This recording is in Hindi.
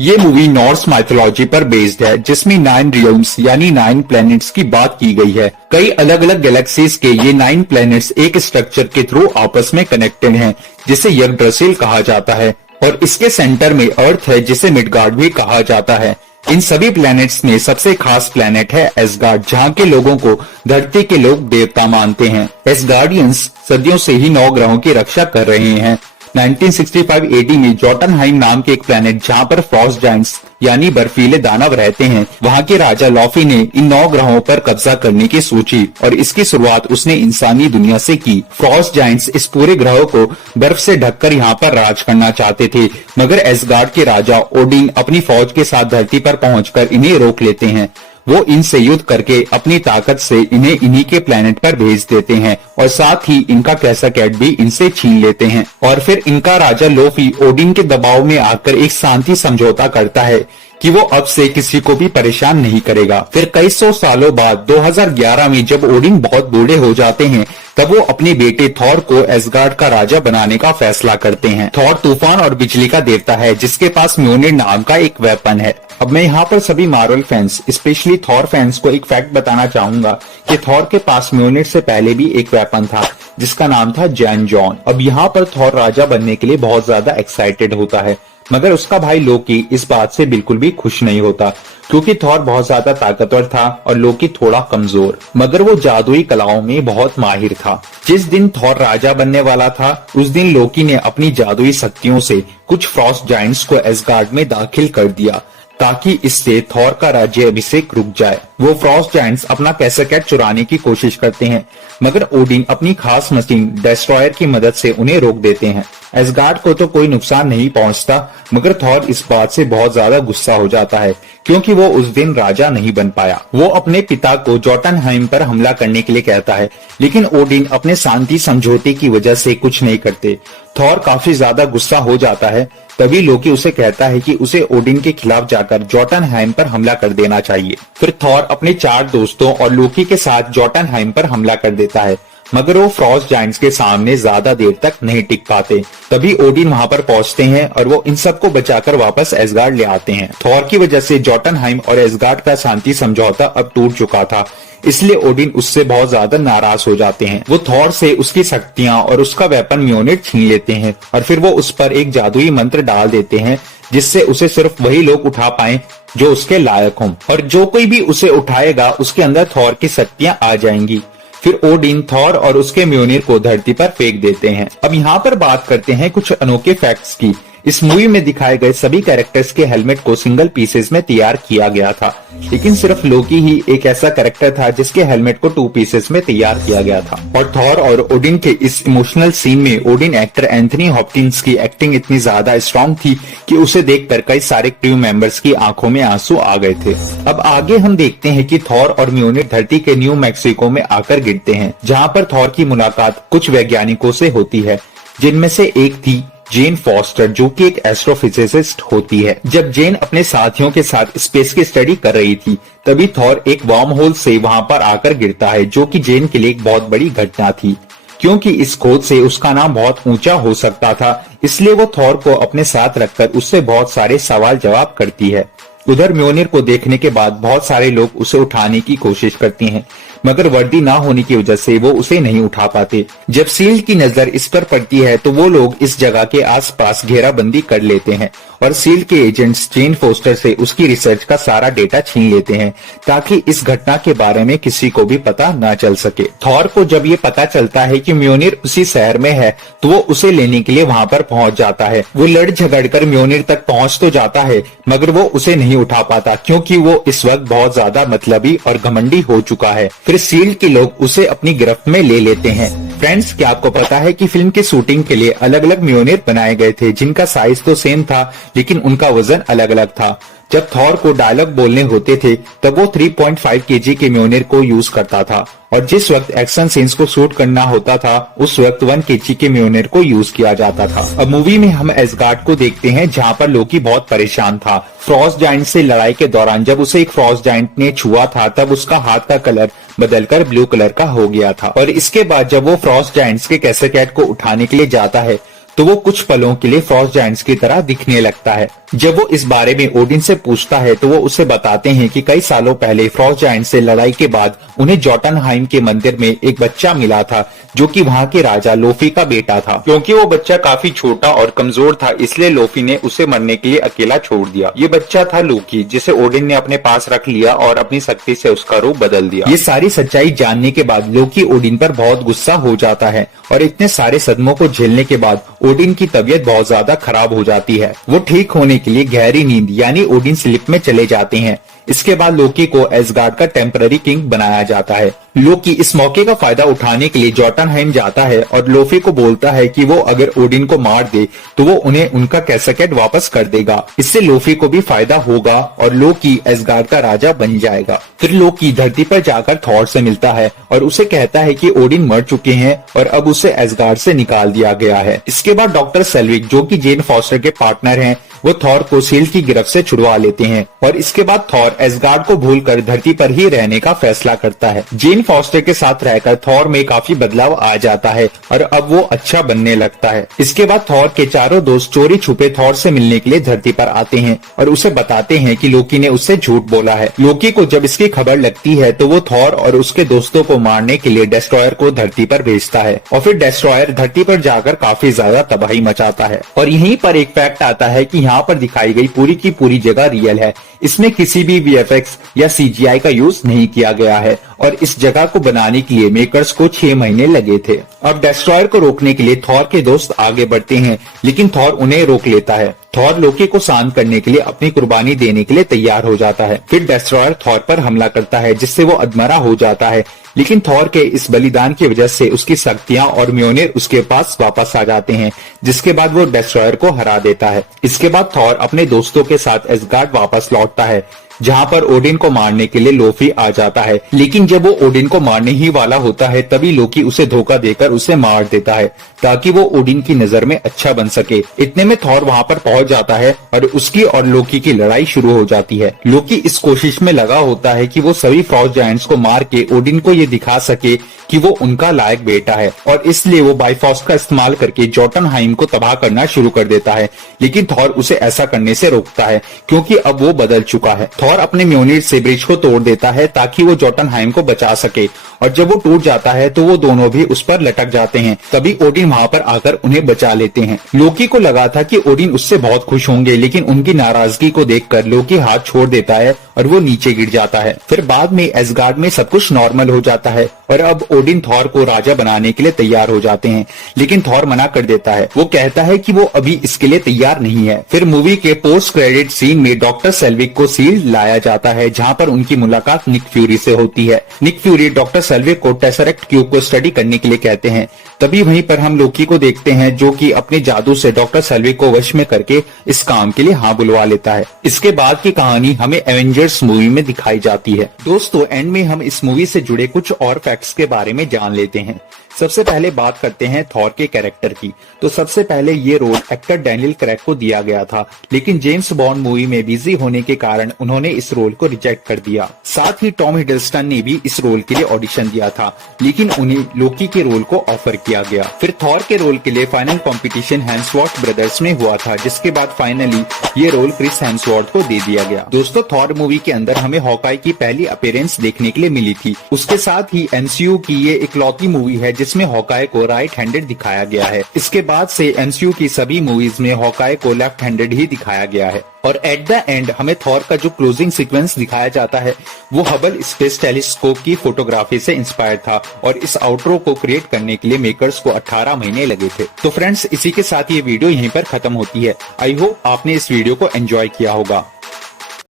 ये मूवी नॉर्स माइथोलॉजी पर बेस्ड है, जिसमें 9 रियल्म्स यानी 9 प्लैनेट्स की बात की गई है। कई अलग अलग गैलेक्सीज के ये 9 प्लैनेट्स एक स्ट्रक्चर के थ्रू आपस में कनेक्टेड हैं, जिसे यग्drasil कहा जाता है, और इसके सेंटर में अर्थ है, जिसे मिडगार्ड भी कहा जाता है। इन सभी प्लैनेट्स में सबसे खास प्लैनेट है एसगार्ड, जहाँ के लोगों को धरती के लोग देवता मानते हैं। एसगार्डियंस सदियों से ही 9 ग्रहों की रक्षा कर रहे हैं। 1965 एडी में जोटनहाइम नाम के एक प्लैनेट, जहां पर फ्रॉस्ट जायंट्स यानी बर्फीले दानव रहते हैं, वहां के राजा लॉफी ने इन 9 ग्रहों पर कब्जा करने की सोची और इसकी शुरुआत उसने इंसानी दुनिया से की। फ्रॉस्ट जायंट्स इस पूरे ग्रह को बर्फ से ढककर यहाँ पर राज करना चाहते थे, मगर एसगार्ड के राजा ओडिन अपनी फौज के साथ धरती पर पहुंचकर इन्हें रोक लेते हैं। वो इनसे युद्ध करके अपनी ताकत से इन्हें इन्हीं के प्लेनेट पर भेज देते हैं और साथ ही इनका कैसाकैट भी इनसे छीन लेते हैं। और फिर इनका राजा लोफी ओडिन के दबाव में आकर एक शांति समझौता करता है कि वो अब से किसी को भी परेशान नहीं करेगा। फिर कई सौ सालों बाद 2011 में जब ओडिन बहुत बूढ़े हो जाते हैं, तब वो अपने बेटे थॉर को एसगार्ड का राजा बनाने का फैसला करते हैं। थॉर तूफान और बिजली का देवता है, जिसके पास म्योनिर नाम का एक वेपन है। अब मैं यहाँ पर सभी Marvel fans, specially Thor fans को एक फैक्ट बताना चाहूंगा कि थॉर के पास म्योनिर से पहले भी एक वेपन था, जिसका नाम था जैन जॉन। अब यहाँ पर थॉर राजा बनने के लिए बहुत ज्यादा एक्साइटेड होता है, मगर उसका भाई लोकी इस बात से बिल्कुल भी खुश नहीं होता, क्योंकि थॉर बहुत ज्यादा ताकतवर था और लोकी थोड़ा कमजोर, मगर वो जादुई कलाओं में बहुत माहिर था। जिस दिन थॉर राजा बनने वाला था, उस दिन लोकी ने अपनी जादुई शक्तियों से कुछ फ्रॉस्ट जायंट्स को एसगार्ड में दाखिल कर दिया, ताकि इससे थॉर का राज्य अभिषेक रुक जाए। वो फ्रॉस्ट जायंट्स अपना कैसाकैट चुराने की कोशिश करते हैं, मगर ओडिन अपनी खास मशीन डेस्ट्रॉयर की मदद से उन्हें रोक देते हैं। एसगार्ड को तो कोई नुकसान नहीं पहुंचता, मगर थॉर इस बात से बहुत ज्यादा गुस्सा हो जाता है, क्योंकि वो उस दिन राजा नहीं बन पाया। वो अपने पिता को जोटनहाइम पर हमला करने के लिए कहता है, लेकिन ओडिन अपने शांति समझौते की वजह से कुछ नहीं करते। थॉर काफी ज्यादा गुस्सा हो जाता है। तभी लोकी उसे कहता है कि उसे ओडिन के खिलाफ जाकर जोटनहाइम पर हमला कर देना चाहिए। फिर थॉर अपने 4 दोस्तों और लोकी के साथ जोटनहाइम पर हमला कर देता है, मगर वो फ्रॉस्ट जायंट्स के सामने ज्यादा देर तक नहीं टिक पाते। तभी ओडिन वहां पर पहुंचते हैं और वो इन सबको बचाकर वापस एसगार्ड ले आते हैं। थॉर की वजह से जोटनहाइम और एसगार्ड का शांति समझौता अब टूट चुका था, इसलिए ओडिन उससे बहुत ज्यादा नाराज हो जाते हैं। वो थॉर से उसकी शक्तियां और उसका वेपन म्योनिर छीन लेते हैं और फिर वो उस पर एक जादुई मंत्र डाल देते हैं, जिससे उसे सिर्फ वही लोग उठा पाए जो उसके लायक हों, और जो कोई भी उसे उठाएगा उसके अंदर थॉर की शक्तियां आ जाएंगी। फिर ओडिन थॉर और उसके म्योनिर को धरती पर फेंक देते हैं। अब यहाँ पर बात करते हैं कुछ अनोखे फैक्ट्स की। इस मूवी में दिखाए गए सभी कैरेक्टर्स के हेलमेट को सिंगल पीसेस में तैयार किया गया था, लेकिन सिर्फ लोकी ही एक ऐसा कैरेक्टर था जिसके हेलमेट को 2 पीसेस में तैयार किया गया था। और थॉर और ओडिन के इस इमोशनल सीन में ओडिन एक्टर एंथनी हॉपकिंस की एक्टिंग इतनी ज्यादा स्ट्रॉन्ग थी कि उसे देखकर कई सारे क्रू मेंबर्स की आंखों में आंसू आ गए थे। अब आगे हम देखते हैं कि थॉर और म्योनिर धरती के न्यू मैक्सिको में आकर गिरते हैं, जहाँ पर थॉर की मुलाकात कुछ वैज्ञानिकों से होती है, जिनमें से एक थी जेन फॉस्टर, जो कि एक एस्ट्रोफिजिसिस्ट होती है। जब जेन अपने साथियों के साथ स्पेस की स्टडी कर रही थी, तभी थॉर एक वार्म होल से वहां पर आकर गिरता है, जो कि जेन के लिए एक बहुत बड़ी घटना थी, क्योंकि इस खोज से उसका नाम बहुत ऊंचा हो सकता था। इसलिए वो थॉर को अपने साथ रखकर उससे बहुत सारे सवाल जवाब करती है। उधर म्योनिर को देखने के बाद बहुत सारे लोग उसे उठाने की कोशिश करते हैं, मगर वर्दी ना होने की वजह से वो उसे नहीं उठा पाते। जब सील्ड की नजर इस पर पड़ती है, तो वो लोग इस जगह के आसपास घेराबंदी कर लेते हैं और सील्ड के एजेंट्स जेन फोस्टर से उसकी रिसर्च का सारा डेटा छीन लेते हैं, ताकि इस घटना के बारे में किसी को भी पता न चल सके। थॉर को जब ये पता चलता है कि म्योनिर उसी शहर में है, तो वो उसे लेने के लिए वहां पर पहुंच जाता है। वो लड़ झगड़ कर म्योनिर तक पहुंच तो जाता है, मगर वो उसे नहीं उठा पाता, क्योंकि वो इस वक्त बहुत ज्यादा मतलबी और घमंडी हो चुका है। फिर सील्ड के लोग उसे अपनी गिरफ्त में ले लेते हैं। फ्रेंड्स, क्या आपको पता है कि फिल्म की शूटिंग के लिए अलग अलग म्योनिर बनाए गए थे, जिनका साइज तो सेम था, लेकिन उनका वजन अलग अलग था। जब थॉर को डायलॉग बोलने होते थे, तब वो 3.5 kg के म्योनिर को यूज करता था, और जिस वक्त एक्शन सीन्स को शूट करना होता था, उस वक्त 1 kg के म्योनिर को यूज किया जाता था। अब मूवी में हम एसगार्ड को देखते हैं, जहाँ पर लोकी बहुत परेशान था। फ्रॉस्ट जायंट से लड़ाई के दौरान जब उसे एक फ्रॉस्ट जायंट ने छुआ था, तब उसका हाथ का कलर बदलकर ब्लू कलर का हो गया था। और इसके बाद जब वो फ्रॉस्ट जायंट्स के कैसाकैट को उठाने के लिए जाता है, तो वो कुछ पलों के लिए फ्रॉस्ट जायंट्स की तरह दिखने लगता है। जब वो इस बारे में ओडिन से पूछता है तो वो उसे बताते हैं कि कई सालों पहले फ्रॉस्ट जायंट से लड़ाई के बाद उन्हें जोटनहाइम के मंदिर में एक बच्चा मिला था जो कि वहाँ के राजा लोफी का बेटा था। क्योंकि वो बच्चा काफी छोटा और कमजोर था, इसलिए लोफी ने उसे मरने के लिए अकेला छोड़ दिया। ये बच्चा था लोकी, जिसे ओडिन ने अपने पास रख लिया और अपनी शक्ति से उसका रूप बदल दिया। ये सारी सच्चाई जानने के बाद लोकी ओडिन पर बहुत गुस्सा हो जाता है और इतने सारे सदमों को झेलने के बाद ओडिन की तबीयत बहुत ज्यादा खराब हो जाती है। वो ठीक होने के लिए गहरी नींद यानी ओडिन स्लीप में चले जाते हैं। इसके बाद लोकी को एसगार्ड का टेम्पररी किंग बनाया जाता है। लोकी इस मौके का फायदा उठाने के लिए जोटनहाइम जाता है और लोफी को बोलता है कि वो अगर ओडिन को मार दे तो वो उन्हें उनका कैसकेट वापस कर देगा। इससे लोफी को भी फायदा होगा और लोकी एसगार्ड का राजा बन जाएगा। फिर लोकी धरती पर जाकर थॉर से मिलता है और उसे कहता है कि ओडिन मर चुके हैं और अब उसे एसगार्ड से निकाल दिया गया है। इसके बाद डॉक्टर सेल्विक, जो कि जेन फॉस्टर के पार्टनर हैं, वो थॉर को सील की गिरफ्त से छुड़वा लेते हैं और इसके बाद थॉर एसगार्ड को भूलकर धरती पर ही रहने का फैसला करता है। जेन फॉस्टर के साथ रहकर थॉर में काफी बदलाव आ जाता है और अब वो अच्छा बनने लगता है। इसके बाद थॉर के चारों दोस्त चोरी छुपे थॉर से मिलने के लिए धरती पर आते हैं और उसे बताते हैं कि लोकी ने उससे झूठ बोला है। लोकी को जब इसकी खबर लगती है तो वो थॉर और उसके दोस्तों को मारने के लिए डेस्ट्रॉयर को धरती पर भेजता है और फिर डेस्ट्रॉयर धरती पर जाकर काफी ज्यादा तबाही मचाता है। और यहीं पर एक फैक्ट आता है कि यहाँ पर दिखाई गई पूरी की पूरी जगह रियल है। इसमें किसी भी वीएफएक्स या सीजीआई का यूज नहीं किया गया है और इस जगह को बनाने के लिए मेकर्स को 6 महीने लगे थे। अब डेस्ट्रॉयर को रोकने के लिए थॉर के दोस्त आगे बढ़ते हैं, लेकिन थॉर उन्हें रोक लेता है। थॉर लोकी को शांत करने के लिए अपनी कुर्बानी देने के लिए तैयार हो जाता है। फिर डेस्ट्रॉयर थॉर पर हमला करता है, जिससे वो अधमरा हो जाता है, लेकिन थॉर के इस बलिदान की वजह से उसकी शक्तियां और म्योनिर उसके पास वापस आ जाते हैं, जिसके बाद वो डेस्ट्रॉयर को हरा देता है। इसके बाद थॉर अपने दोस्तों के साथ एसगार्ड वापस लौटता है, जहाँ पर ओडिन को मारने के लिए लोफी आ जाता है। लेकिन जब वो ओडिन को मारने ही वाला होता है तभी लोकी उसे धोखा देकर उसे मार देता है ताकि वो ओडिन की नजर में अच्छा बन सके। इतने में थॉर वहाँ पर पहुँच जाता है और उसकी और लोकी की लड़ाई शुरू हो जाती है। लोकी इस कोशिश में लगा होता है कि वो सभी फ्रॉस्ट जायंट्स को मार के ओडिन को ये दिखा सके कि वो उनका लायक बेटा है और इसलिए वो बाइफॉस्ट का इस्तेमाल करके जोटनहाइम को तबाह करना शुरू कर देता है। लेकिन थॉर उसे ऐसा करने से रोकता है क्योंकि अब वो बदल चुका है। थॉर अपने म्योनिर से ब्रिज को तोड़ देता है ताकि वो जोटनहाइम को बचा सके और जब वो टूट जाता है तो वो दोनों भी उस पर लटक जाते हैं। तभी ओडिन वहाँ पर आकर उन्हें बचा लेते हैं। लोकी को लगा था कि ओडिन उससे बहुत खुश होंगे, लेकिन उनकी नाराजगी को देखकर लोकी हाथ छोड़ देता है और वो नीचे गिर जाता है। फिर बाद में एसगार्ड में सब कुछ नॉर्मल हो जाता है और अब ओडिन थॉर को राजा बनाने के लिए तैयार हो जाते हैं, लेकिन थॉर मना कर देता है। वो कहता है कि वो अभी इसके लिए तैयार नहीं है। फिर मूवी के पोस्ट क्रेडिट सीन में डॉक्टर सेल्विक को सील लाया जाता है, जहाँ पर उनकी मुलाकात निक फ्यूरी से होती है। निक फ्यूरी डॉक्टर सेल्विक को टेसरेक्ट क्यूब को स्टडी करने के लिए कहते हैं। तभी वहीं पर हम लोकी को देखते हैं, जो कि अपने जादू से डॉक्टर सेल्विक को वश में करके इस काम के लिए हाँ बुलवा लेता है। इसके बाद की कहानी हमें एवेंजर्स मूवी में दिखाई जाती है। दोस्तों, एंड में हम इस मूवी से जुड़े कुछ और फैक्ट्स के बारे में जान लेते हैं। सबसे पहले बात करते हैं थॉर के कैरेक्टर की। तो सबसे पहले ये रोल एक्टर डैनियल क्रेग को दिया गया था, लेकिन जेम्स बॉन्ड मूवी में बिजी होने के कारण उन्होंने इस रोल को रिजेक्ट कर दिया। साथ ही टॉम हिडलस्टन ने भी इस रोल के लिए ऑडिशन दिया था, लेकिन उन्हें लोकी के रोल को ऑफर किया गया। फिर थॉर के रोल के लिए फाइनल कंपटीशन हेम्सवर्थ ब्रदर्स में हुआ था, जिसके बाद फाइनली ये रोल क्रिस हेम्सवर्थ को दे दिया गया। दोस्तों, थॉर मूवी के अंदर हमें हॉकाई की पहली अपीयरेंस देखने के लिए मिली थी। उसके साथ ही एमसीयू की ये इकलौती मूवी है जिसमें हॉकाई को राइट हैंडेड दिखाया गया है। इसके बाद से एमसीयू की सभी मूवीज में हॉकाई को लेफ्ट हैंडेड ही दिखाया गया है। और एट द एंड हमें थॉर का जो क्लोजिंग सीक्वेंस दिखाया जाता है वो हबल स्पेस टेलीस्कोप की फोटोग्राफी से इंस्पायर था और इस आउटरो को क्रिएट करने के लिए मेकर्स को 18 महीने लगे थे। तो फ्रेंड्स, इसी के साथ ये वीडियो यहीं पर खत्म होती है। आई होप आपने इस वीडियो को एंजॉय किया होगा।